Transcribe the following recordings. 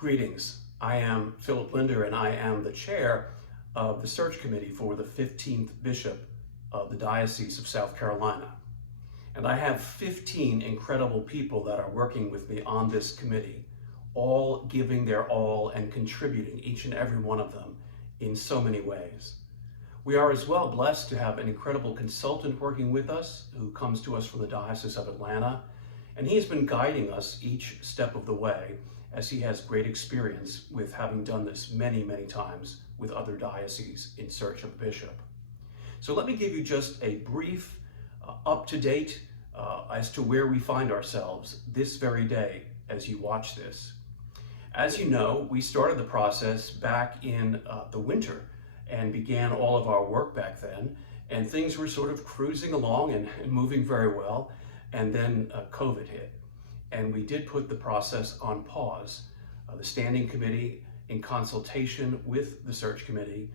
Greetings. I am Philip Linder, and I am the chair of the search committee for the 15th Bishop of the Diocese of South Carolina. And I have 15 incredible people that are working with me on this committee, all giving their all and contributing, each and every one of them, in so many ways. We are as well blessed to have an incredible consultant working with us who comes to us from the Diocese of Atlanta, and he's been guiding us each step of the way, as he has great experience with having done this many, many times with other dioceses in search of a bishop. So let me give you just a brief up-to-date as to where we find ourselves this very day as you watch this. As you know, we started the process back in the winter and began all of our work back then, and things were sort of cruising along and moving very well, and then COVID hit. And we did put the process on pause. The standing committee, in consultation with the search committee,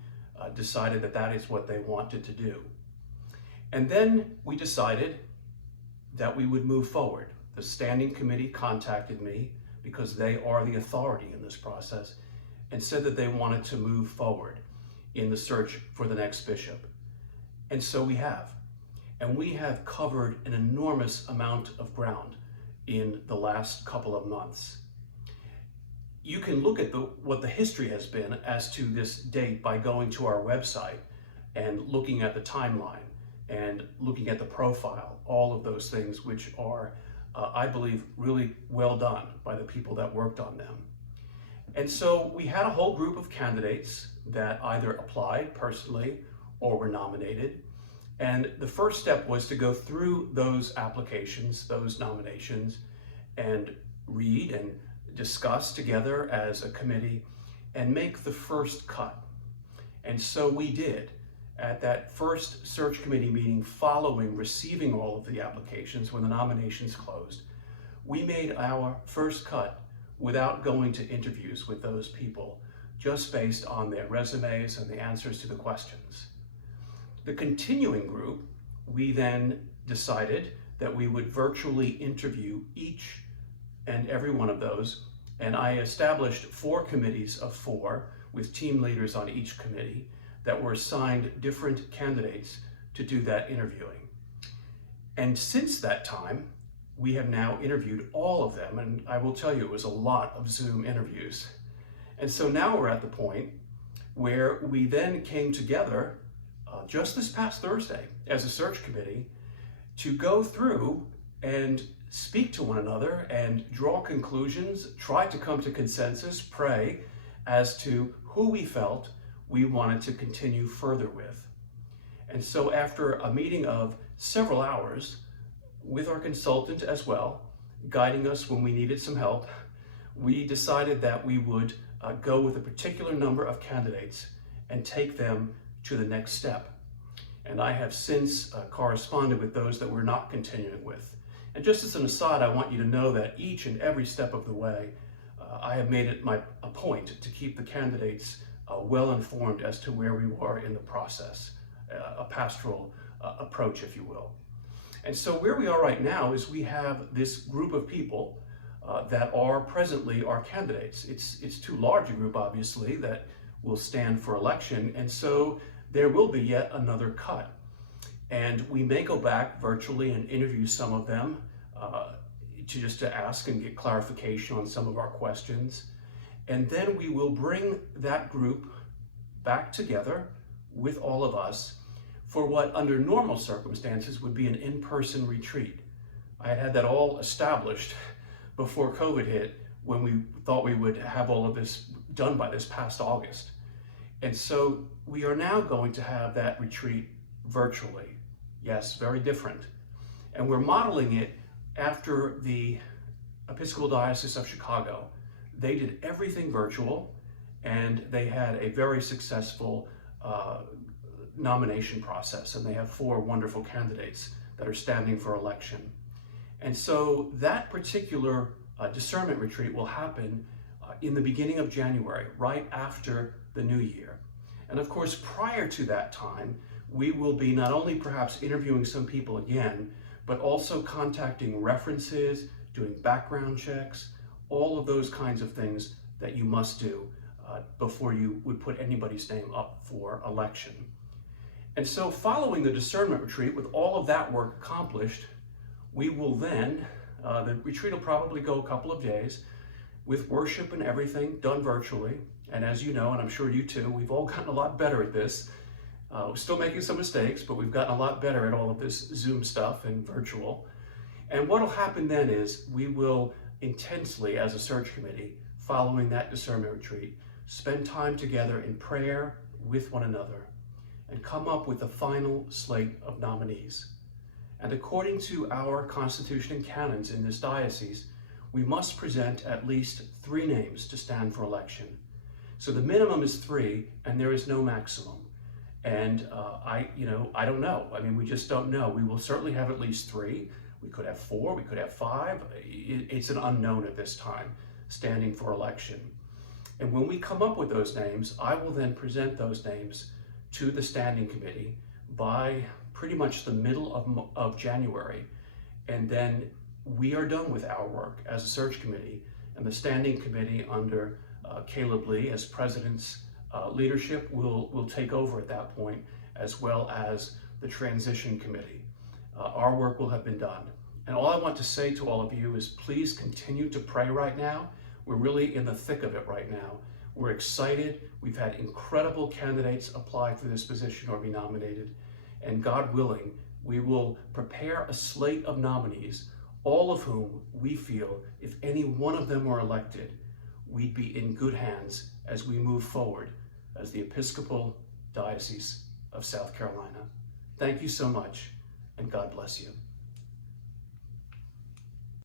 decided that that is what they wanted to do. And then we decided that we would move forward. The standing committee contacted me because they are the authority in this process and said that they wanted to move forward in the search for the next bishop. And so we have. And we have covered an enormous amount of ground in the last couple of months. You can look at what the history has been as to this date by going to our website and looking at the timeline and looking at the profile, all of those things which are, I believe, really well done by the people that worked on them. And so we had a whole group of candidates that either applied personally or were nominated. And the first step was to go through those applications, those nominations, and read and discuss together as a committee and make the first cut. And so we did. At that first search committee meeting following receiving all of the applications when the nominations closed, we made our first cut without going to interviews with those people, just based on their resumes and the answers to the questions. The continuing group, we then decided that we would virtually interview each and every one of those, and I established 4 committees of 4 with team leaders on each committee that were assigned different candidates to do that interviewing. And since that time, we have now interviewed all of them, and I will tell you it was a lot of Zoom interviews. And so now we're at the point where we then came together just this past Thursday as a search committee to go through and speak to one another and draw conclusions, try to come to consensus, pray as to who we felt we wanted to continue further with. And so after a meeting of several hours with our consultant as well, guiding us when we needed some help, we decided that we would go with a particular number of candidates and take them to the next step. And I have since corresponded with those that we're not continuing with. And just as an aside, I want you to know that each and every step of the way, I have made it a point to keep the candidates well informed as to where we were in the process, a pastoral approach, if you will. And so where we are right now is we have this group of people that are presently our candidates. It's too large a group, obviously, that will stand for election, and so there will be yet another cut. And we may go back virtually and interview some of them to ask and get clarification on some of our questions. And then we will bring that group back together with all of us for what under normal circumstances would be an in-person retreat. I had that all established before COVID hit, when we thought we would have all of this done by this past August. And so we are now going to have that retreat virtually. Yes, very different. And we're modeling it after the Episcopal Diocese of Chicago. They did everything virtual, and they had a very successful nomination process, and they have 4 wonderful candidates that are standing for election. And so that particular discernment retreat will happen in the beginning of January, right after the new year. And of course, prior to that time, we will be not only perhaps interviewing some people again, but also contacting references, doing background checks, all of those kinds of things that you must do before you would put anybody's name up for election. And so following the discernment retreat, with all of that work accomplished, we will then, the retreat will probably go a couple of days with worship and everything done virtually. And as you know, and I'm sure you too, we've all gotten a lot better at this. We're still making some mistakes, but we've gotten a lot better at all of this Zoom stuff and virtual. And what will happen then is we will intensely, as a search committee, following that discernment retreat, spend time together in prayer with one another and come up with a final slate of nominees. And according to our constitution and canons in this diocese, we must present at least 3 names to stand for election. So the minimum is 3, and there is no maximum. And I don't know. I mean, we just don't know. We will certainly have at least 3. We could have 4, we could have 5. It's an unknown at this time, standing for election. And when we come up with those names, I will then present those names to the standing committee by pretty much the middle of January. And then we are done with our work as a search committee, and the standing committee under Caleb Lee as president's leadership will take over at that point, as well as the transition committee. Our work will have been done. And all I want to say to all of you is please continue to pray right now. We're really in the thick of it right now. We're excited. We've had incredible candidates apply for this position or be nominated. And God willing, we will prepare a slate of nominees, all of whom we feel, if any one of them were elected, we'd be in good hands as we move forward as the Episcopal Diocese of South Carolina. Thank you so much, and God bless you.